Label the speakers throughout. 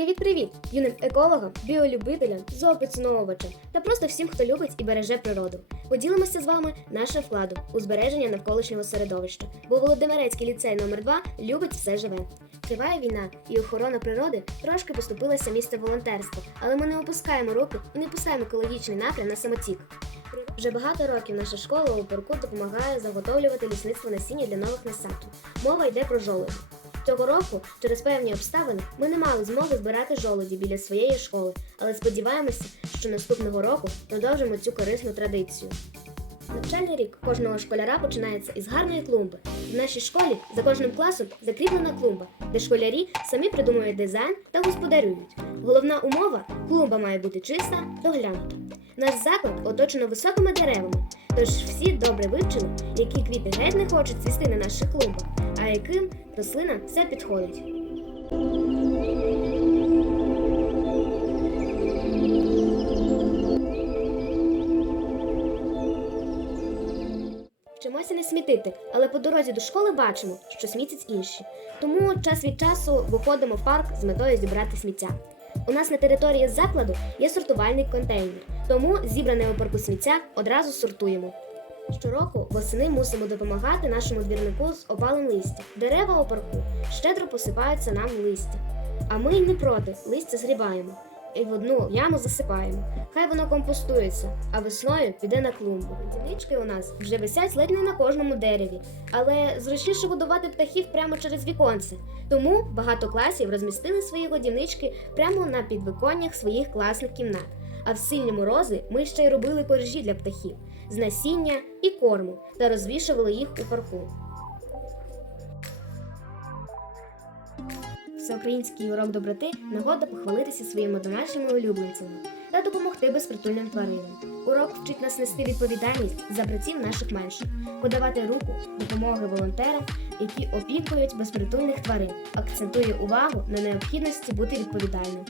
Speaker 1: Привіт-привіт! Юним екологам, біолюбителям, зооpoціновувачам та просто всім, хто любить і береже природу. Поділимося з вами нашим вкладом у збереження навколишнього середовища, бо Володимирецький ліцей номер 2 любить все живе. Триває війна, і охорона природи трошки поступилася місце волонтерства, але ми не опускаємо руки і не писаємо екологічний напрям на самотік. Вже багато років наша школа у парку допомагає заготовлювати лісництво насіння для нових насадок. Мова йде про жолоді. Цього року, через певні обставини, ми не мали змоги збирати жолоді біля своєї школи, але сподіваємося, що наступного року продовжимо цю корисну традицію. Навчальний рік кожного школяра починається із гарної клумби. В нашій школі за кожним класом закріплена клумба, де школярі самі придумують дизайн та господарюють. Головна умова клумба має бути чиста, доглянута. Наш заклад оточено високими деревами, тож всі добре вивчили, які квіти геть не хочуть цвісти на наших клумбах, а яким рослинам все підходить. Вчимося не смітити, але по дорозі до школи бачимо, що смітять інші. Тому час від часу виходимо в парк з метою зібрати сміття. У нас на території закладу є сортувальний контейнер, тому зібране парку сміття одразу сортуємо. Щороку восени мусимо допомагати нашому двірнику з опалим листя. Дерева у щедро посипаються нам в листя. А ми й не проти, листя згрібаємо і в одну яму засипаємо. Хай воно компостується, а весною піде на клумбу. Дівнички у нас вже висять ледь не на кожному дереві, але зручніше годувати птахів прямо через віконце. Тому багато класів розмістили свої годівнички прямо на підвиконнях своїх класних кімнат. А в сильні морози ми ще й робили коржі для птахів з насіння і корму та розвішували їх у парку. Всеукраїнський урок доброти нагода похвалитися своїми домашніми улюбленцями та допомогти безпритульним тваринам. Урок вчить нас нести відповідальність за братів наших менших, подавати руку допомоги волонтерам, які опікують безпритульних тварин, акцентує увагу на необхідності бути відповідальним.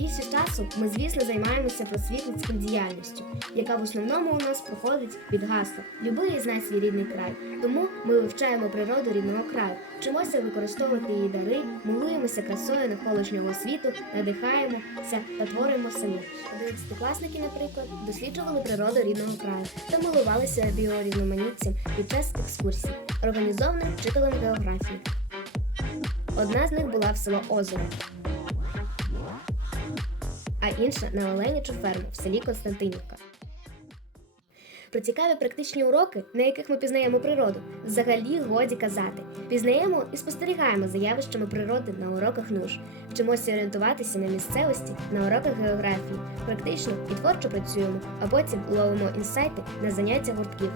Speaker 1: Більше часу ми, звісно, займаємося просвітницькою діяльністю, яка в основному у нас проходить під гаслом Люби і знай свій рідний край. Тому ми вивчаємо природу рідного краю, вчимося використовувати її дари, милуємося красою навколишнього світу, надихаємося та творимо самі. Одинадцятикласники, наприклад, досліджували природу рідного краю та милувалися біорізноманіттям під час екскурсій, організованих вчителем географії. Одна з них була в село Озеро а інша на Оленячу ферму в селі Константинівка. Про цікаві практичні уроки, на яких ми пізнаємо природу, взагалі годі казати. Пізнаємо і спостерігаємо за явищами природи на уроках НУШ, вчимося орієнтуватися на місцевості на уроках географії, практично і творчо працюємо, а потім ловимо інсайти на заняття гуртків.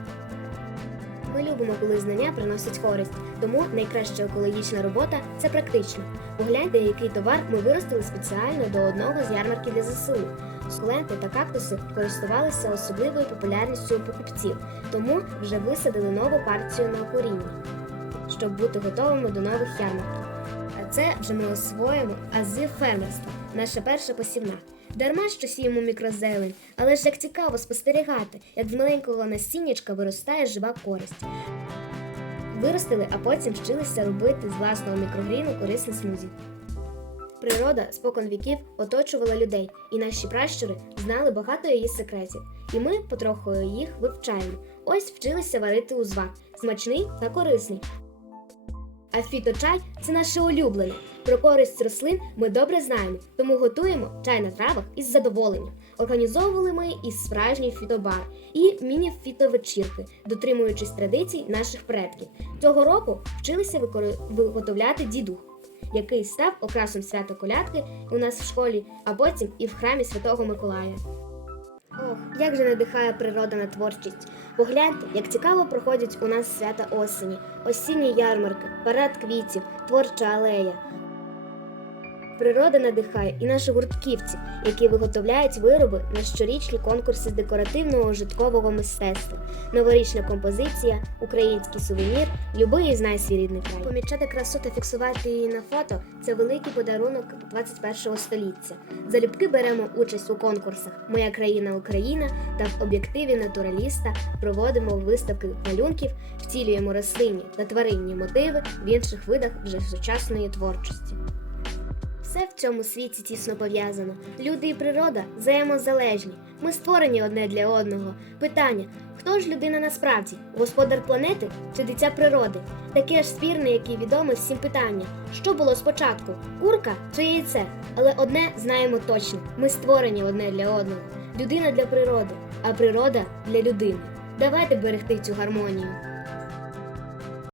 Speaker 1: Ми любимо, коли знання приносять користь, тому найкраща екологічна робота це практично. Погляньте, який товар ми виростили спеціально до одного з ярмарків для ЗСУ. Сукуленти та кактуси користувалися особливою популярністю у покупців, тому вже висадили нову партію на коріння, щоб бути готовими до нових ярмарків. А це вже ми освоїмо ази фермерства, наша перша посівна. Дарма що сіємо мікрозелень, але ж як цікаво спостерігати, як з маленького насіннячка виростає жива користь. Виростили, а потім вчилися робити з власного мікрогріну корисне смузі. Природа спокон віків оточувала людей, і наші пращури знали багато її секретів. І ми потроху їх вивчаємо. Ось вчилися варити узвар, смачний та корисний. А фіточай це наше улюблене. Про користь рослин ми добре знаємо, тому готуємо чай на травах із задоволенням. Організовували ми і справжній фітобар, і міні-фітовечірки, дотримуючись традицій наших предків. Цього року вчилися виготовляти дідух, який став окрасом свята колядки у нас в школі, а потім і в храмі Святого Миколая. Ох, як же надихає природа на творчість. Погляньте, як цікаво проходять у нас свята осені, осінні ярмарки, парад квітів, творча алея. Природа надихає і наші гуртківці, які виготовляють вироби на щорічні конкурси з декоративного житкового мистецтва, новорічна композиція, український сувенір, любий і знай свій рідний край. Помічати красу та фіксувати її на фото це великий подарунок 21 століття. Залюбки беремо участь у конкурсах Моя країна Україна та в об'єктиві натураліста проводимо виставки малюнків, втілюємо рослинні та тваринні мотиви в інших видах вже сучасної творчості. Все в цьому світі тісно пов'язано. Люди і природа взаємозалежні. Ми створені одне для одного. Питання: хто ж людина насправді? Господар планети чи дитя природи? Таке ж спірне, як і відоме всім питання. Що було спочатку? Курка чи яйце? Але одне знаємо точно: ми створені одне для одного. Людина для природи, а природа для людини. Давайте берегти цю гармонію.